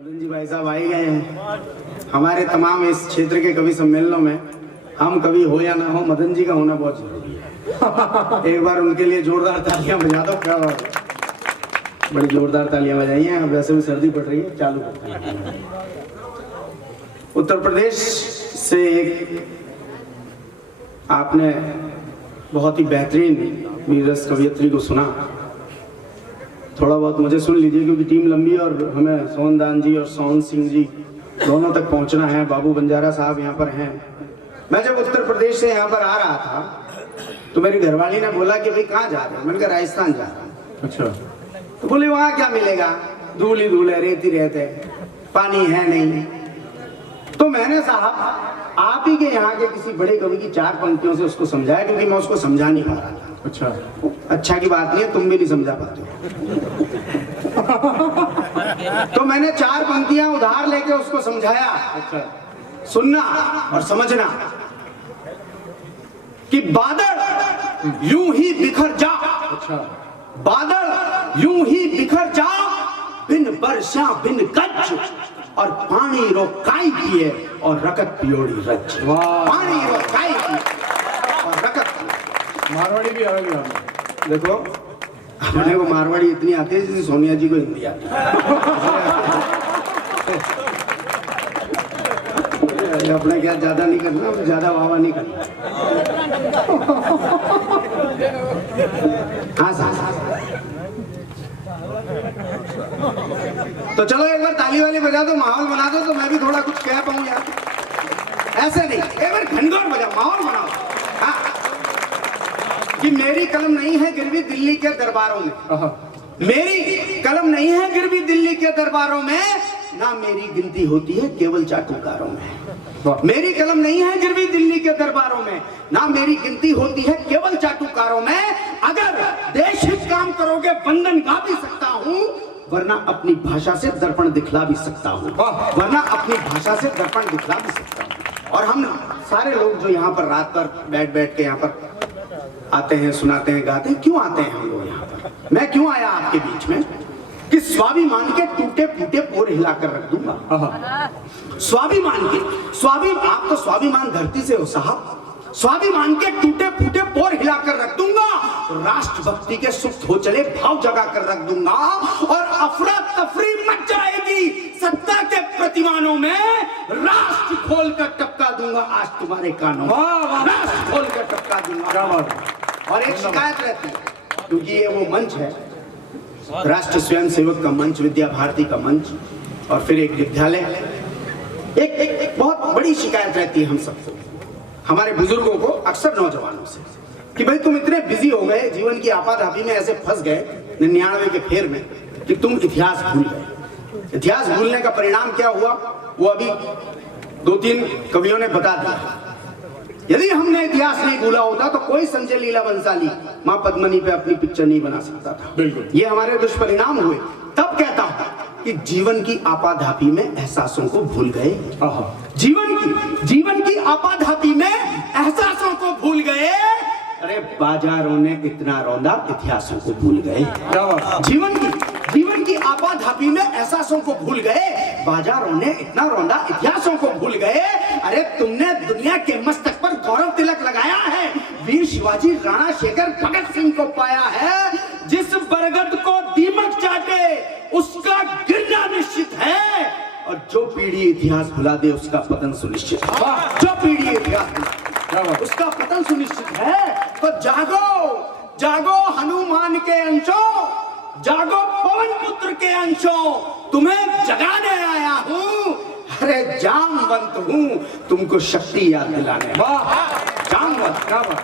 मदन जी भाई साहब आए गए हैं हमारे तमाम इस क्षेत्र के कवि सम्मेलनों में। हम कवि हो या ना हो, मदन जी का होना बहुत जरूरी है। एक बार उनके लिए जोरदार तालियां बजा दो। क्या बात है, बड़ी जोरदार तालियां बजाइए। अब वैसे भी सर्दी पड़ रही है, चालू करते हैं। उत्तर प्रदेश से एक आपने बहुत ही बेहतरीन वीररस कवियत्री को सुना। थोड़ा बहुत मुझे सुन लीजिए, क्योंकि टीम लंबी और हमें सोहनदान जी और सोहन सिंह जी दोनों तक पहुंचना है। बाबू बंजारा साहब यहाँ पर हैं। मैं जब उत्तर प्रदेश से यहाँ पर आ रहा था तो मेरी घरवाली ने बोला कि भाई कहाँ जा रहे हैं? मैंने कहा राजस्थान जा रहा हूँ। अच्छा। तो बोले वहाँ क्या मिलेगा? धूल ही धूल है, रेत ही रेत है, पानी है नहीं। तो मैंने साहब आप ही के यहाँ के किसी बड़े कवि की 4 पंक्तियों से उसको समझाया, क्योंकि मैं उसको समझा नहीं पा रहा था। अच्छा की बात नहीं है, तुम भी नहीं समझा पाते हो। तो मैंने 4 पंक्तियां उधार लेके उसको समझाया। अच्छा। सुनना और समझना कि बादल यूं ही बिखर जा। अच्छा। बादल यूं ही बिखर जा, बिन वर्षा बिन गज, और पानी रोकाई पिए और रकत पियोड़ी रज। पानी रोकाई पिए और रकत। मारवाड़ी भी आएगी आपने। देखो अपने को मारवाड़ी इतनी आती है जैसे सोनिया जी को हिंदी आती है। अपने क्या ज्यादा नहीं करना, ज्यादा वावा नहीं करना। हाँ साहब। तो चलो एक बार ताली वाली बजा दो, माहौल बना दो, तो मैं भी थोड़ा कुछ कह पाऊं यार। ऐसे नहीं, एक बार घनघोर बजाओ, माहौल बनाओ। हाँ, कि मेरी कलम नहीं है गिरवी दिल्ली के दरबारों में। मेरी कलम नहीं है गिरवी दिल्ली के दरबारों में, ना मेरी गिनती होती है केवल चाटुकारों में। मेरी कलम नहीं है गिरवी दिल्ली के दरबारों में, ना मेरी गिनती होती है केवल चाटुकारों में। अगर देश हित काम करोगे वंदन गा भी सकता हूँ, वरना अपनी भाषा से दर्पण दिखला भी सकता हूँ। वरना अपनी भाषा से दर्पण दिखला भी सकता हूँ। और हम सारे लोग जो यहाँ पर रात पर बैठ के यहाँ पर आते हैं, सुनाते हैं, गाते हैं, क्यों आते हैं हम लोग यहाँ पर? मैं क्यों आया आपके बीच में? कि स्वाभिमान के टूटे फूटे पोर हिलाकर रख दूंगा। स्वाभिमान के आप तो स्वाभिमान धरती से हो साहब। स्वाभिमान के टूटे फूटे पोर हिलाकर रख दूंगा, राष्ट्रभक्ति के सुप्त हो चले भाव जगा कर रख दूंगा, और अफरा तफरी मच जाएगी सत्ता के प्रतिमानों में। राष्ट्र खोल कर टपका दूंगा आज तुम्हारे कानों में। राष्ट्र खोल कर टपका दूंगा। और एक शिकायत रहती है, क्योंकि ये वो मंच है, राष्ट्र स्वयं सेवक का मंच, विद्या भारती का मंच, और फिर एक विद्यालय। एक बहुत बड़ी शिकायत रहती है हम सबको, हमारे बुजुर्गों को, अक्सर नौजवानों से, कि भाई तुम इतने बिजी हो गए, जीवन की आपाधापी में ऐसे फंस गए 99 के फेर में, कि तुम इतिहास भूल गए। इतिहास भूलने का परिणाम क्या हुआ वो अभी 2-3 कवियों ने बता दिया। यदि हमने इतिहास नहीं भूला होता तो कोई संजय लीला बंसाली मां पद्मनी पे अपनी पिक्चर नहीं बना सकता था। बिल्कुल। ये हमारे दुष्परिणाम हुए। तब कहता हूं कि जीवन की आपाधापी में एहसासों को भूल गए। जीवन की आपाधापी में एहसासों को भूल गए। अरे बाजारों ने इतना रौंदा, इतिहासों को भूल गए। जीवन की आपाधापी में एहसासों को भूल गए, बाजारों ने इतना रौंदा, इतिहासों को भूल गए। अरे तुमने दुनिया के मस्तक पर गौरव तिलक लगाया है, वीर शिवाजी, राणा शेखर, भगत सिंह को पाया है। जिस बरगद को दीमक चाटे उसका गिरना निश्चित है, और जो पीढ़ी इतिहास भुला दे उसका पतन सुनिश्चित है। जो पीढ़ी इतिहास उसका पतन सुनिश्चित है। तो जागो हनुमान के अंशों, जागो पवन पुत्र के अंशों, तुम्हें जगाने आया हूँ। अरे जामवंत हूँ तुमको शक्ति याद दिलाने। जामवंत, क्या बात,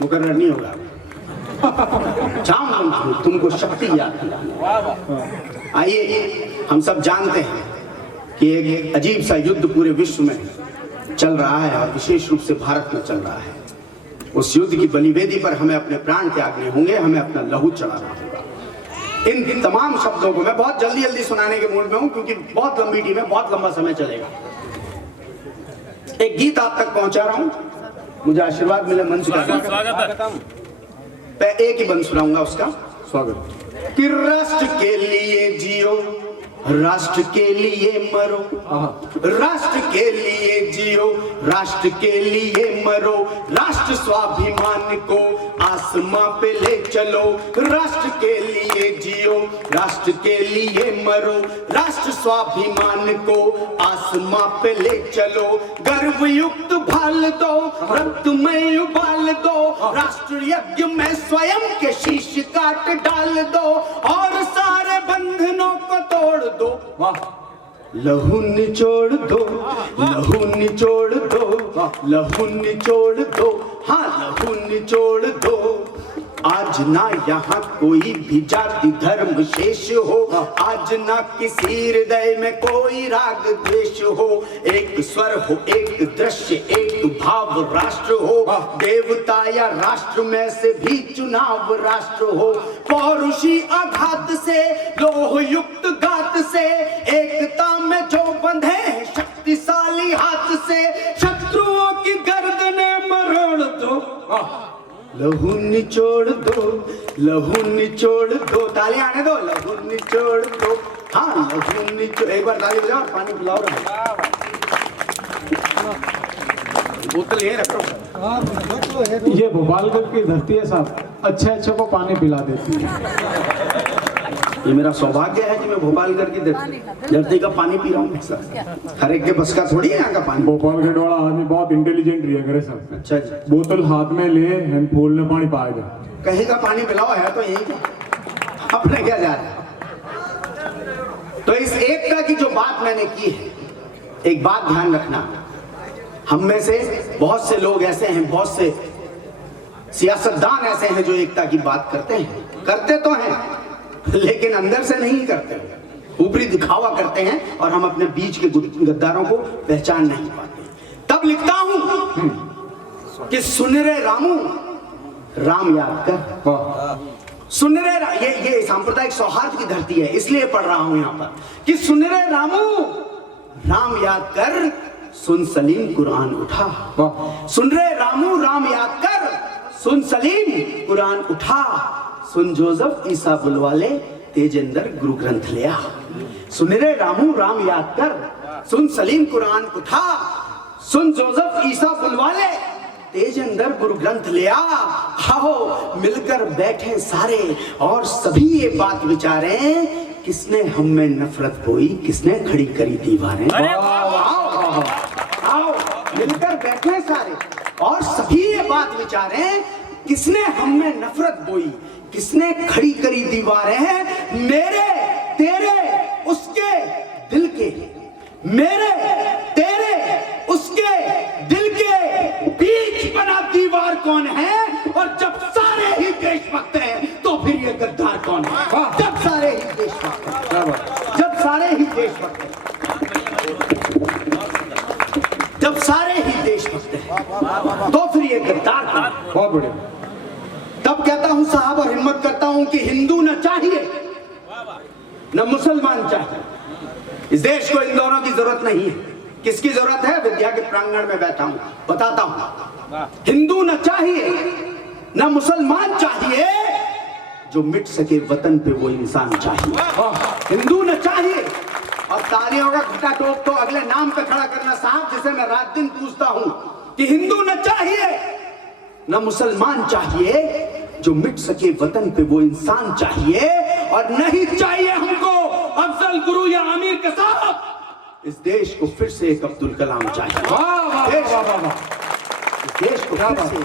मुकर्रर नहीं होगा। जामवंत हूँ तुमको शक्ति याद दिलाने। आइए, हम सब जानते हैं कि एक अजीब सा युद्ध पूरे विश्व में चल रहा है, और विशेष रूप से भारत में चल रहा है। उस युद्ध की बलिवेदी पर हमें अपने प्राण त्यागने होंगे, हमें अपना लहू चढ़ाना होगा। इन तमाम शब्दों को मैं बहुत जल्दी सुनाने के मूड में हूं, क्योंकि बहुत लंबी टीम है, बहुत लंबा समय चलेगा। एक गीत आप तक पहुंचा रहा हूं, मुझे आशीर्वाद मिले मंच का। मैं एक ही बंद सुनाऊंगा उसका। स्वागत। कि राष्ट्र के लिए जियो राष्ट्र के लिए मरो, राष्ट्र के लिए जियो, राष्ट्र के लिए मरो, राष्ट्र स्वाभिमान को आसमां पे ले चलो, राष्ट्र के लिए जियो, राष्ट्र के लिए मरो, राष्ट्र स्वाभिमान को आसमां पे ले चलो, गर्व युक्त भाल दो, रक्त में उबाल दो, राष्ट्र यज्ञ में स्वयं के शीश काट डाल दो और सारे बंधनों को तोड़ दो। लहू निचोड़ दो, लहू निचोड़ दो, लहू निचोड़ दो, हाँ लहू निचोड़ दो। आज ना यहाँ कोई भी जाति धर्म शेष हो, आज ना किसी हृदय में कोई राग द्वेष हो, एक स्वर हो, एक दृश्य, एक भाव राष्ट्र हो, देवता या राष्ट्र में से भी चुनाव राष्ट्र हो, पौरुषी आघात से लोह युक्त गात से एकता में जो बंधे शक्तिशाली हाथ से, शत्रुओं की गर्दने मरोड़ दो, लहू निचोड़ दो, लहू निचोड़ दो। ताली आने दो, लहू निचोड़ दो, हाँ लहू निचोड़। एक बार ताली बजाओ, पानी पिलाओ, बोतल यहीं रखो। ये भोपालगढ़ की धरती है साहब, अच्छे अच्छे को पानी पिला देती है। ये मेरा सौभाग्य है कि मैं भोपालगढ़ की धरती का पानी पी रहा हूँ सर। हर एक के बस का थोड़ी है यहाँ का पानी। भोपालगढ़ वाला आदमी बहुत इंटेलिजेंट रिया करे सर। अच्छा जी। बोतल हाथ में ले हैंड फूल में पानी पाएगा, कहेगा पानी पिलाओ, है तो यही क्या, अपने क्या जा रहा है। तो इस एकता की जो बात मैंने की है, एक बात ध्यान रखना, हम में से बहुत से लोग ऐसे हैं, बहुत से सियासतदान ऐसे हैं जो एकता की बात करते हैं, करते तो हैं लेकिन अंदर से नहीं करते, ऊपरी दिखावा करते हैं और हम अपने बीच के गद्दारों को पहचान नहीं पाते। तब लिखता हूं कि सुन रे रामू राम याद कर, सुन रे ये सांप्रदायिक सौहार्द की धरती है, इसलिए पढ़ रहा हूं यहां पर कि सुन रे रामू राम याद कर, सुन सलीम कुरान उठा, सुन रे रामू राम याद कर, सुन सलीम कुरान उठा, सुन जोसेफ ईसा बुलवाले तेजेंद्र गुरु ग्रंथ लिया, सुन रे रामू राम याद कर, सुन सलीम कुरान उठा, सुन जोसेफ ईसा बुलवाले तेजेंद्र गुरु ग्रंथ लिया। आओ मिलकर बैठे सारे और सभी ये बात विचारें, किसने हम में नफरत बोई, किसने खड़ी करी दीवारें। आओ मिलकर बैठे सारे और सभी ये बात विचारें, किसने हम में नफरत बोई, किसने खड़ी करी दीवारें। मेरे तेरे उसके दिल के, मेरे तेरे उसके दिल के बीच बना दीवार कौन है, और जब सारे ही देशभक्त हैं तो फिर ये गद्दार कौन है। जब सारे ही देशभक्त हैं, जब सारे ही देशभक्त हैं, जब सारे ही देशभक्त हैं तो फिर ये गद्दार कौन है। बहुत बढ़िया। तब कहता हूं साहब और हिम्मत करता हूं कि हिंदू न चाहिए न मुसलमान चाहिए, इस देश को इन दोनों की जरूरत नहीं है। किसकी जरूरत है? विद्या के प्रांगण में बैठा हूं, बताता हूं। हिंदू न चाहिए न मुसलमान चाहिए, जो मिट सके वतन पे वो इंसान चाहिए। हिंदू न चाहिए, और तालियों का घटा टोक तो अगले नाम पे खड़ा करना साहब, जिसे मैं रात दिन पूछता हूं कि हिंदू न चाहिए न मुसलमान चाहिए, जो मिट सके वतन पे वो इंसान चाहिए, और नहीं चाहिए हमको अफजल गुरु या आमिर के साहब, इस देश को फिर से एक अब्दुल कलाम चाहिए। इस देश को फिर से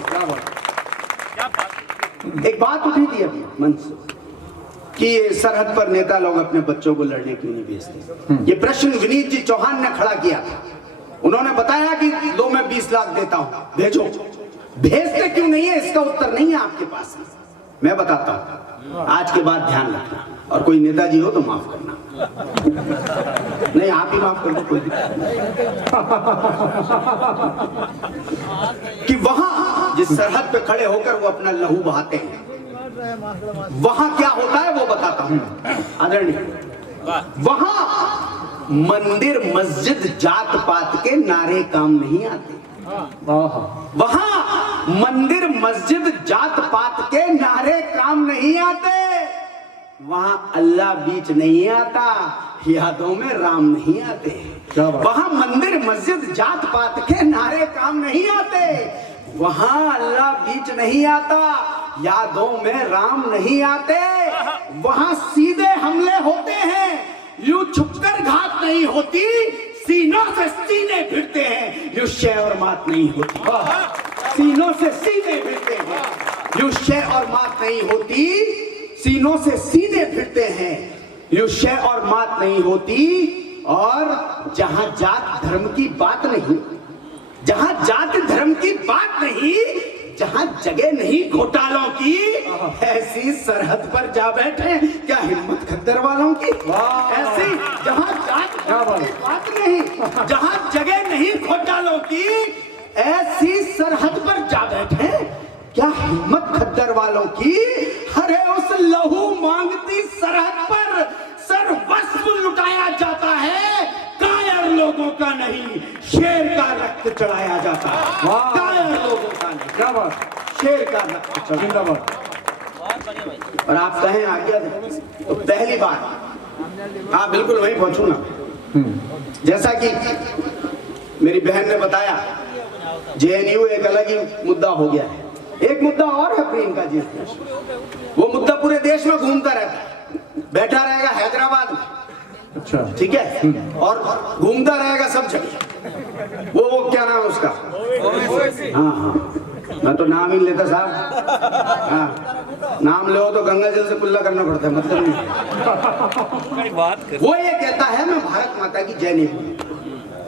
एक बात उठी थी अभी मन से कि सरहद पर नेता लोग अपने बच्चों को लड़ने क्यों नहीं भेजते। ये प्रश्न विनीत जी चौहान ने खड़ा किया था। उन्होंने बताया कि लो मैं 20 लाख देता हूं, भेजो। भेजते क्यों नहीं है, इसका उत्तर नहीं है आपके पास। मैं बताता हूं, आज के बाद ध्यान रखना, और कोई नेताजी हो तो माफ करना। नहीं आप ही माफ कर दो, कोई दिक्कत नहीं। कि वहां जिस सरहद पे खड़े होकर वो अपना लहू बहाते हैं, वहां क्या होता है वो बताता हूं आदरणीय। वहां मंदिर मस्जिद जात पात के नारे काम नहीं आते। वहां मंदिर मस्जिद जात पात के नारे काम नहीं आते। वहां अल्लाह बीच नहीं आता, यादों में राम नहीं आते। क्या बात? वहां मंदिर मस्जिद जात पात के नारे काम नहीं आते, वहां अल्लाह बीच नहीं आता, यादों में राम नहीं आते। वहां सीधे हमले होते हैं, यूं छुपकर घात नहीं होती, सीनों से सीने भिड़ते हैं, यूं शय और मात नहीं होती। सीनों से सीने भिड़ते हैं, यूं शय और मात नहीं होती, सीनों से सीने भिड़ते हैं, यूं शय और मात नहीं होती। और जहां जात धर्म की बात नहीं, जहां जात धर्म की बात नहीं, जहां जगह नहीं घोटालों की, ऐसी सरहद पर जा बैठे क्या हिम्मत खद्दर वालों की। ऐसी जहां जात धर्म की बात नहीं, जहां जगह नहीं घोटालों की, ऐसी सरहद पर जा बैठे क्या हिम्मत खद्दर वालों की। अरे उस लहू मांगती सरहद पर सर्वस्व लुटाया जाता है, कायर लोगों का नहीं, शेर का रक्त चढ़ाया जाता है। कायर लोगों का नहीं, क्या बात, शेर का रक्त जिंदाबाद। और आप कहें आज्ञा दें तो पहली बार हाँ बिल्कुल वहीं पहुंचू ना। जैसा कि मेरी बहन ने बताया, जेएनयू एक अलग ही मुद्दा हो गया है। एक मुद्दा और है प्रियंका जी, वो मुद्दा पूरे देश में घूमता रहता है, बैठा रहेगा हैदराबाद में, अच्छा ठीक है, और घूमता रहेगा सब जगह। वो क्या नाम है उसका, हाँ, मैं तो नाम ही नहीं लेता साहब। हाँ, नाम लो तो गंगा जल से कुल्ला करना पड़ता है, मतलब नहीं। वो ये कहता है मैं भारत माता की जय नहीं बोलूंगा,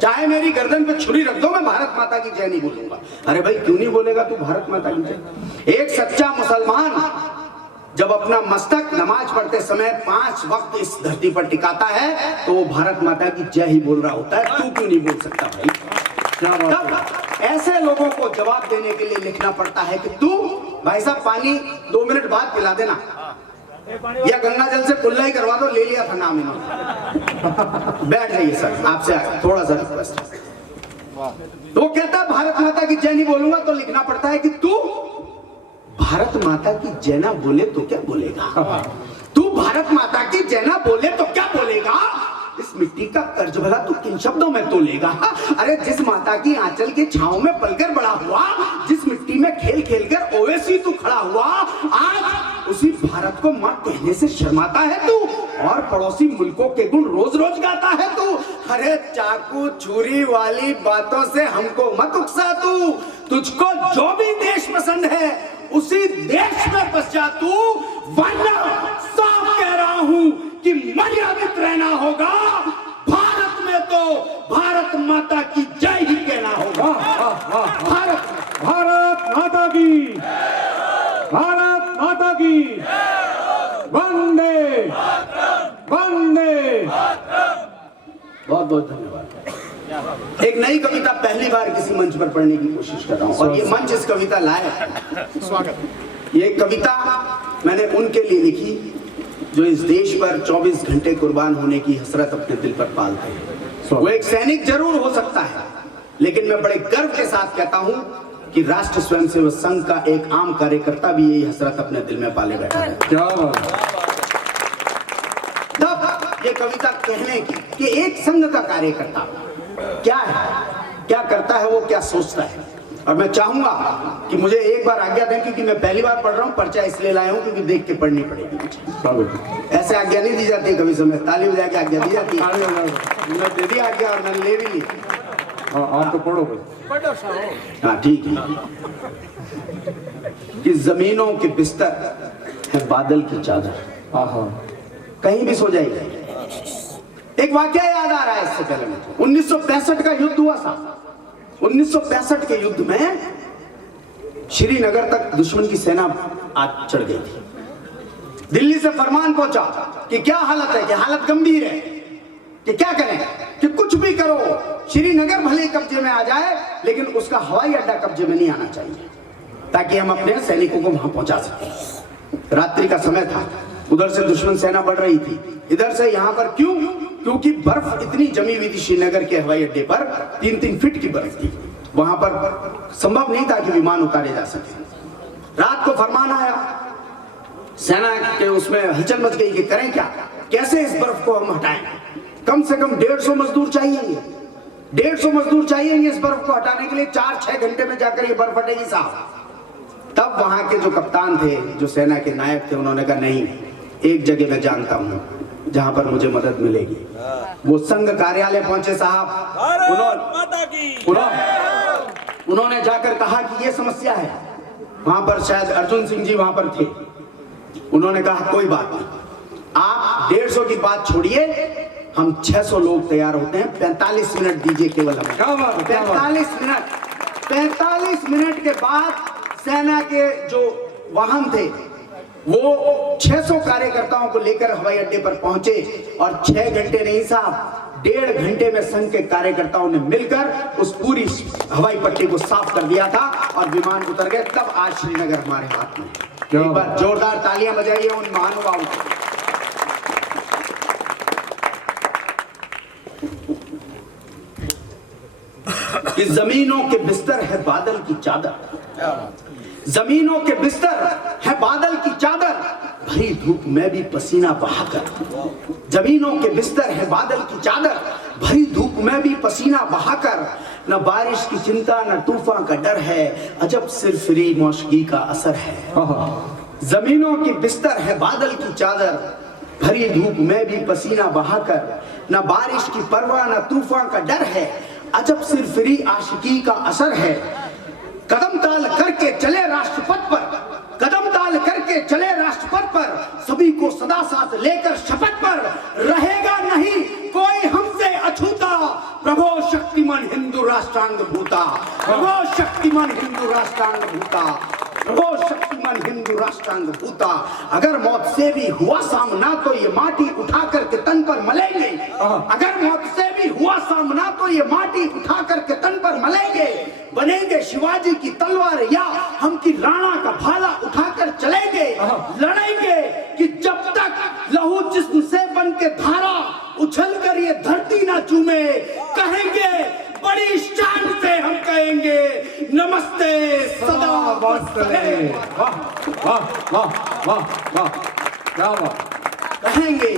चाहे मेरी गर्दन पे छुरी रख दो, मैं भारत माता की जय नहीं बोलूंगा। अरे भाई क्यों नहीं बोलेगा तू भारत माता की जय? एक सच्चा मुसलमान जब अपना मस्तक नमाज पढ़ते समय 5 वक्त इस धरती पर टिकाता है तो वो भारत माता की जय ही बोल रहा होता है। तू क्यों नहीं बोल सकता भाई? तब ऐसे लोगों को जवाब देने के लिए लिखना पड़ता है कि तू भाई साहब पानी 2 मिनट बाद पिला देना, या गंगा जल से कुल्ला ही करवा दो, ले लिया था नाम इन्होंने। बैठ जाइए सर, आपसे थोड़ा सा रिक्वेस्ट। तो वो कहता है भारत माता की जय नहीं बोलूंगा, तो लिखना पड़ता है कि तू भारत माता की जय ना बोले तो क्या बोलेगा? तू भारत माता की जय ना बोले तो क्या बोलेगा? इस मिट्टी का कर्ज भला तू किन शब्दों में तोलेगा? अरे जिस माता की आंचल की छांव में पलकर बड़ा हुआ, जिस मिट्टी में खेल खेल कर ओवैसी तू खड़ा हुआ, आज उसी भारत को मां कहने से शर्माता है तू, और पड़ोसी मुल्कों के गुण रोज रोज गाता है तू। अरे चाकू छुरी वाली बातों से हमको मत उकसा तू, तुझको जो भी देश पसंद है उसी देश में बस जा तू, वरना साफ कह रहा हूं कि मर्यादित रहना होगा। भारत में तो भारत माता की जय ही कहना होगा। भारत माता की, भारत माता की, वंदे वंदे। बहुत बहुत धन्यवाद। एक नई कविता पहली बार किसी मंच पर पढ़ने की कोशिश कर रहा हूं, और ये मंच इस कविता लायक। स्वागत। ये कविता मैंने उनके लिए लिखी जो इस देश पर 24 घंटे कुर्बान होने की हसरत अपने दिल पर पालते हैं। वो एक सैनिक जरूर हो सकता है, लेकिन मैं बड़े गर्व के साथ कहता हूं कि राष्ट्र स्वयंसेवक संघ का एक आम कार्यकर्ता भी यही हसरत अपने दिल में पाले बैठा है। क्या तब ये कविता कहने की कि एक संघ का कार्यकर्ता क्या है, क्या करता है, वो क्या सोचता है। और मैं चाहूंगा कि मुझे एक बार आज्ञा दें, क्योंकि मैं पहली बार पढ़ रहा हूं, पर्चा इसलिए लाया हूं क्योंकि देख के पढ़नी पड़ेगी मुझे। ऐसे आज्ञा नहीं दी जाती, कभी समय ताली बजा के आज्ञा दी जाती है। मैंने दे दी आज्ञा और मैंने ले भी ली। आप तो पढ़ो हाँ ठीक है। कि जमीनों के बिस्तर है बादल की चादर, कहीं भी सो जाएगी। एक वाकया याद आ रहा है इससे पहले मुझे, 1965 का युद्ध हुआ था। 1965 के युद्ध में श्रीनगर तक दुश्मन की सेना आज चढ़ गई थी। दिल्ली से फरमान पहुंचा कि क्या हालत है, कि हालत गंभीर है, कि क्या करें, कि कुछ भी करो, श्रीनगर भले कब्जे में आ जाए लेकिन उसका हवाई अड्डा कब्जे में नहीं आना चाहिए, ताकि हम अपने सैनिकों को वहां पहुंचा सकें। रात्रि का समय था, उधर से दुश्मन सेना बढ़ रही थी, इधर से यहां पर क्यों? क्योंकि बर्फ इतनी जमी हुई थी श्रीनगर के हवाई अड्डे पर, 3-3 फीट की बर्फ थी, वहां पर संभव नहीं था कि विमान उतारे जा सके। रात को फरमान आया सेना के उसमें हलचल मच गई कि करें क्या, कैसे इस बर्फ को हम हटाएं। कम से कम 150 मजदूर चाहिए, 150 मजदूर चाहिए इस बर्फ को हटाने के लिए। 4-6 घंटे में जाकर ये बर्फ हटेगी साहब। तब वहां के जो कप्तान थे, जो सेना के नायक थे, उन्होंने कहा नहीं, एक जगह मैं जानता हूं जहां पर मुझे मदद मिलेगी। वो संघ कार्यालय पहुंचे साहब। उन्होंने जाकर कहा कि ये समस्या है। वहां पर शायद अर्जुन सिंह जी वहां पर थे। उन्होंने कहा कोई बात नहीं, आप 150 की बात छोड़िए, हम 600 लोग तैयार होते हैं, 45 मिनट दीजिए केवल हमें। 45 मिनट के बाद सेना के जो वाहन थे वो 600 कार्यकर्ताओं को लेकर हवाई अड्डे पर पहुंचे और 6 घंटे नहीं साहब, 1.5 घंटे में संघ के कार्यकर्ताओं ने मिलकर उस पूरी हवाई पट्टी को साफ कर दिया था और विमान उतर गए। तब आज श्रीनगर हमारे हाथ में। एक बार जोरदार तालियां बजाइए उन महानुभावों को। कि जमीनों के बिस्तर है बादल की चादर, जमीनों के बिस्तर है बादल की चादर, भरी धूप में भी पसीना बहाकर। जमीनों के बिस्तर है बादल की चादर, भरी धूप में भी पसीना बहाकर। न बारिश की चिंता न तूफान का डर है, अजब सिरफिरी मौसकी का असर है। जमीनों के बिस्तर है बादल की चादर, भरी धूप में भी पसीना बहाकर। न बारिश की परवाह न तूफान का डर है, अजब सिरफिरी आशिकी का असर है। कदम ताल करके चले राष्ट्रपथ पर, कदम ताल करके चले राष्ट्रपथ पर, सभी को सदा साथ लेकर शपथ पर, रहेगा नहीं कोई हमसे अछूता, प्रभो शक्तिमान हिंदू राष्ट्रांग भूता, प्रभो शक्तिमान हिंदू राष्ट्रांग भूता, प्रभो शक्तिमान हिंदू राष्ट्रांग भूता। अगर मौत से भी हुआ सामना तो ये माटी उठा करके तन पर मलेंगे, अगर मौत से भी हुआ सामना तो ये माटी उठा करके तन पर मलेंगे। बनेंगे शिवाजी की तलवार या हम की राणा का भाला उठाकर चलेंगे। लड़ेंगे कि जब तक लहू जिस्म से बन के धारा उछल कर ये धरती ना चूमे। कहेंगे बड़ी शान से हम कहेंगे नमस्ते सदा वत्सले। वाह वाह वाह वाह, क्या बात। कहेंगे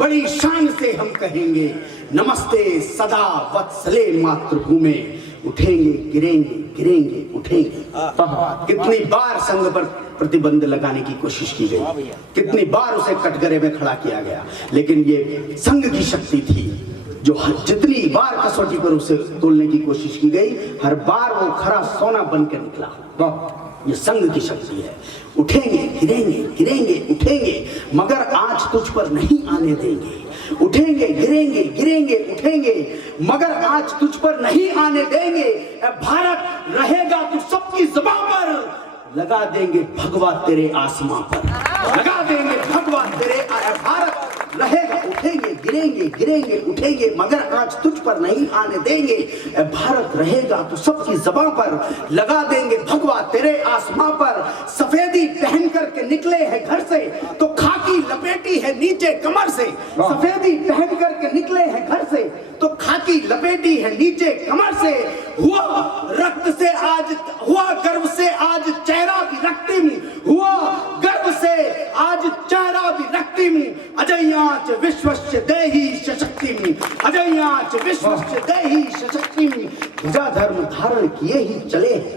बड़ी शान से हम कहेंगे नमस्ते सदा वत्सले मातृभूमि। उठेंगे गिरेंगे, गिरेंगे उठेंगे। कितनी बार संघ पर प्रतिबंध लगाने की कोशिश की गई, कितनी बार उसे कटघरे में खड़ा किया गया, लेकिन ये संघ की शक्ति थी जो जितनी बार कसौटी पर उसे तोलने की कोशिश की गई, हर बार वो खरा सोना बनकर निकला। ये संघ की शक्ति है। उठेंगे गिरेंगे, गिरेंगे उठेंगे, मगर आज तुझ पर नहीं आने देंगे। उठेंगे गिरेंगे, गिरेंगे उठेंगे, मगर आज तुझ पर नहीं आने देंगे। भारत रहेगा तू सबकी ज़बान पर, लगा देंगे भगवा तेरे आसमां पर, लगा देंगे भगवा तेरे। भारत रहेगा, उठेंगे गिरेंगे, गिरेंगे उठेंगे, मगर आज तुझ पर नहीं आने देंगे। भारत रहेगा तो सबकी ज़बान पर, लगा देंगे भगवा तेरे आसमां पर। सफेदी पहन करके निकले हैं घर से तो खाकी लपेटी है नीचे कमर से। सफेदी पहन करके निकले हैं घर से तो खाकी लपेटी है नीचे कमर से। हुआ रक्त से आज, हुआ गर्व से आज चेहरा भी रक्तिम, हुआ गर्व से आज चेहरा भी रक्तिम। अजयाच विश्वस्य देहि सशक्तिम, अजयाच विश्वस्य देहि सशक्तिम। ध्वजा धर्म धारण किए ही चले हैं,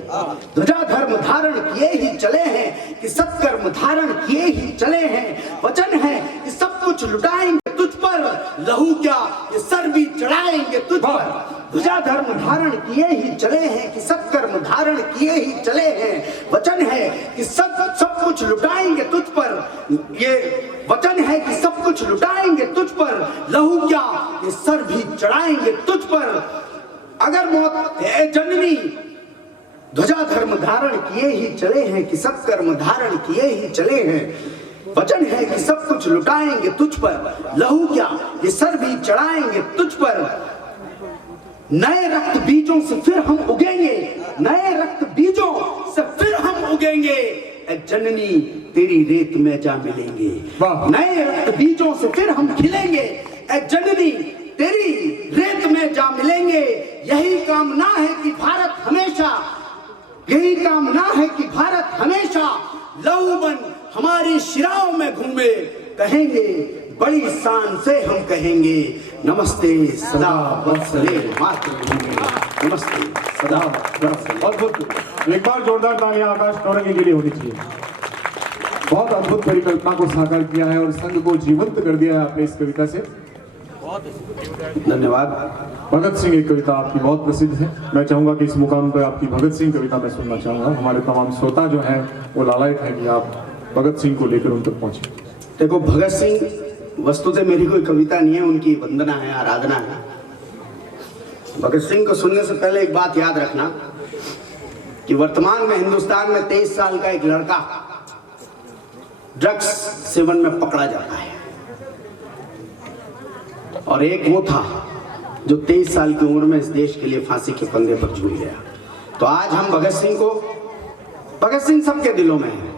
ध्वजा धर्म धारण किए ही चले हैं, कि सत्कर्म धारण किए ही चले हैं। वचन है कि सब कुछ लुटाएंगे तुझ पर, लहू क्या ये सर भी चढ़ाएंगे तुझ पर। ध्वजा धर्म धारण किए ही चले हैं, कि सत्कर्म धारण किए ही चले हैं। वचन है कि सब कुछ लुटाएंगे तुझ पर, ये वचन है कि सब कुछ लुटाएंगे तुझ पर, लहू क्या ये सर भी चढ़ाएंगे तुझ पर। अगर मौत है जननी, ध्वजा धर्म धारण किए ही चले हैं, कि सत्कर्म धारण किए ही चले हैं। वचन है कि सब कुछ लुटाएंगे तुझ पर, लहू क्या ये सर भी चढ़ाएंगे तुझ पर। नए रक्त बीजों से फिर हम उगेंगे, नए रक्त बीजों से फिर हम उगेंगे। जननी तेरी रेत में जा मिलेंगे, नए रक्त बीजों से फिर हम खिलेंगे। जननी तेरी रेत में जा मिलेंगे। यही कामना है कि भारत हमेशा, यही कामना है कि भारत हमेशा लहू बन हमारी शिराओं में घूमे, कहेंगे बड़ी शान से हम कहेंगे, नमस्ते सदा वत्सले मातृभूमि, नमस्ते सदा वत्सले। अद्भुत। एक बार जोरदार तालियां आकाश टोरंगी के लिए होनी चाहिए। बहुत अद्भुत परिकल्पना को साकार किया है और संघ को जीवंत कर दिया है आपने इस कविता से। धन्यवाद। भगत सिंह एक कविता आपकी बहुत प्रसिद्ध है। मैं चाहूंगा कि इस मुकाम पर आपकी भगत सिंह कविता मैं सुनना चाहूंगा। हमारे तमाम श्रोता जो हैं वो लालायित है कि आप भगत सिंह को लेकर उन तक पहुंचे। देखो, भगत सिंह वस्तुतः मेरी कोई कविता नहीं है, उनकी वंदना है, आराधना है। भगत सिंह को सुनने से पहले एक बात याद रखना कि वर्तमान में हिंदुस्तान में 23 साल का एक लड़का ड्रग्स सेवन में पकड़ा जाता है, और एक वो था जो 23 साल की उम्र में इस देश के लिए फांसी के फंदे पर झूल गया। तो आज हम भगत सिंह को, भगत सिंह सबके दिलों में है।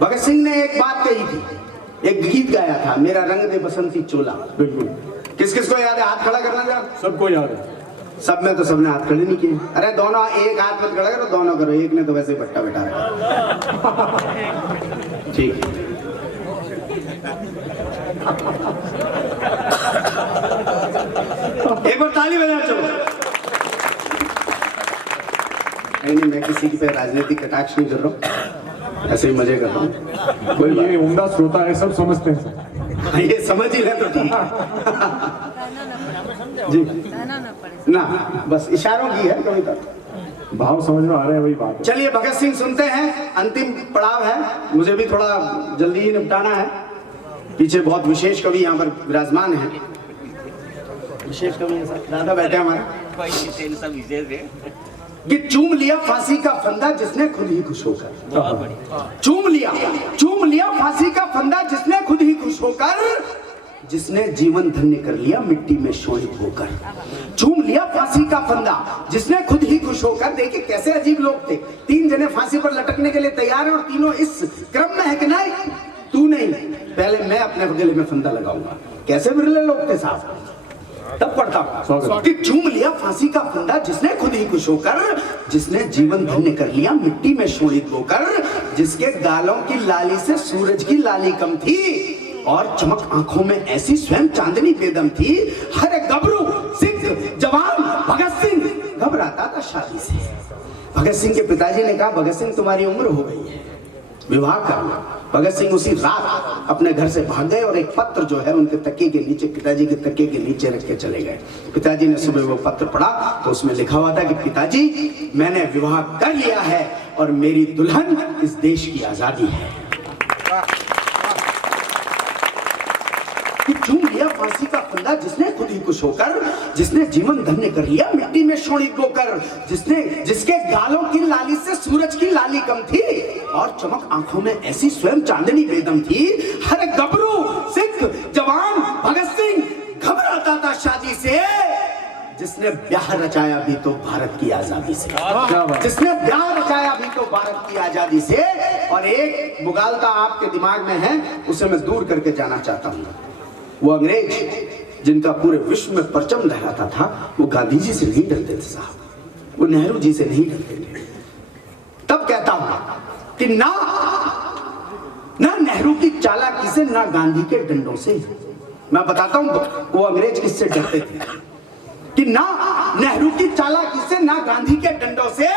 भगत सिंह ने एक बात कही थी, एक गीत गाया था, मेरा रंग दे बसंती चोला। बिल्कुल। किस किस को याद है? हाथ खड़ा करना जरा। सबको याद है। सब में तो सबने हाथ खड़े नहीं किए। अरे दोनों एक हाथ मत खड़ा करो, दोनों करो, एक ने तो वैसे ही बट्टा बैठा रखा। ठीक है। एक बार ताली बजा। चलो, नहीं, मैं किसी पे राजनीतिक कटाक्ष नहीं कर रहा हूँ, ऐसे ही मजे कर रहा हूँ। कोई ये उम्दा श्रोता है, सब समझते हैं। ये समझ ही रहे तो ठीक जी ना, बस इशारों की है कविता, भाव समझ में आ रहे हैं, वही बात है। चलिए भगत सिंह सुनते हैं। अंतिम पड़ाव है, मुझे भी थोड़ा जल्दी ही निपटाना है। पीछे बहुत विशेष कवि यहाँ पर विराजमान है, विशेष कवि दादा बैठे हमारे। कि चूम लिया फांसी का फंदा जिसने खुद ही खुश होकर, चूम लिया फांसी का फंदा जिसने खुद ही खुश होकर, जिसने जीवन धन्य कर लिया मिट्टी में शोषित होकर। चूम लिया फांसी का फंदा जिसने खुद ही खुश होकर। देखिए कैसे अजीब लोग थे। 3 जने फांसी पर लटकने के लिए तैयार हैं और तीनों इस क्रम में है कि नहीं, तू नहीं, पहले मैं अपने गले में फंदा लगाऊंगा। कैसे बिरले लोग थे साहब। तब पढ़ता हूं कि चूम लिया फांसी का फंदा जिसने खुद ही खुश होकर, जिसने जीवन धन्य कर लिया मिट्टी में शोषित होकर, जिसके गालों की लाली से सूरज की लाली कम थी और चमक आंखों में ऐसी स्वयं चांदनी बेदम थी। हर गबरू सिख जवान भगत सिंह घबराता था शादी से। भगत सिंह के पिताजी ने कहा, भगत सिंह तुम्हारी उम्र हो गई है, विवाह कर लो। भगत सिंह उसी रात अपने घर से भाग गए और एक पत्र जो है उनके तकिए के नीचे, पिताजी के तकिए के नीचे रख के चले गए। पिताजी ने सुबह वो पत्र पढ़ा तो उसमें लिखा हुआ था कि पिताजी मैंने विवाह कर लिया है और मेरी दुल्हन इस देश की आजादी है। चूम लिया फांसी का फंदा जिसने खुद ही खुश होकर, जिसने जीवन धन्य कर लिया मिट्टी में शोषित होकर, जिसके गालों की लाली से सूरज की लाली कम थी और चमक आंखों में ऐसी स्वयं चांदनी बेदम थी। हर गबरू सिख जवान भगत सिंह घबराता था शादी से, जिसने ब्याह रचाया भी तो भारत की आजादी से, जिसने ब्याह रचाया भी तो भारत की आजादी से। और एक मुगालता आपके दिमाग में है, उसे मैं दूर करके जाना चाहता हूँ। वो अंग्रेज जिनका पूरे विश्व में परचम लहराता था, वो गांधी जी से नहीं डरते थे साहब, वो नेहरू जी से नहीं डरते थे। तब कहता हूं कि ना नेहरू की चालाकी से, ना गांधी के डंडों से। मैं बताता हूं वो अंग्रेज किससे डरते थे, कि ना नेहरू की चालाकी से, ना गांधी के डंडों से,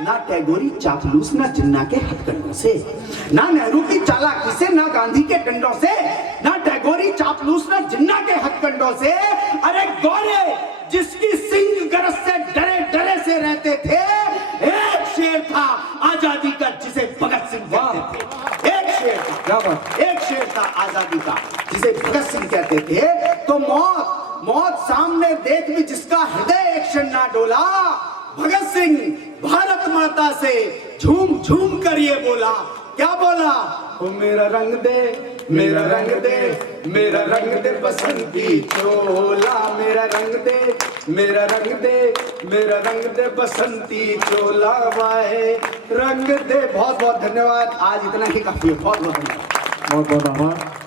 ना टैगोरी चापलूस, ना जिन्ना के हथकंडों से। ना नेहरू की चालाकी से, ना गांधी के डंडों से, ना टैगोरी चापलूस, ना जिन्ना के हथकंडों से। अरे गोरे जिसकी सिंह गरज से डरे डरे से रहते थे, एक शेर था आजादी का जिसे भगत सिंह कहते थे। एक शेर था, एक शेर था आजादी का जिसे भगत सिंह कहते थे। तो मौत सामने देख भी जिसका हृदय एक क्षण ना डोला, भगत सिंह भारत माता से झूम झूम कर ये बोला। क्या बोला? ओ मेरा रंग दे, मेरा रंग दे, मेरा रंग दे बसंती चोला, मेरा रंग दे, मेरा रंग दे, मेरा रंग दे बसंती चोला, वाहे रंग दे। बहुत बहुत धन्यवाद, आज इतना ही काफी है। बहुत बहुत धन्यवाद। बहुत बहुत आभार।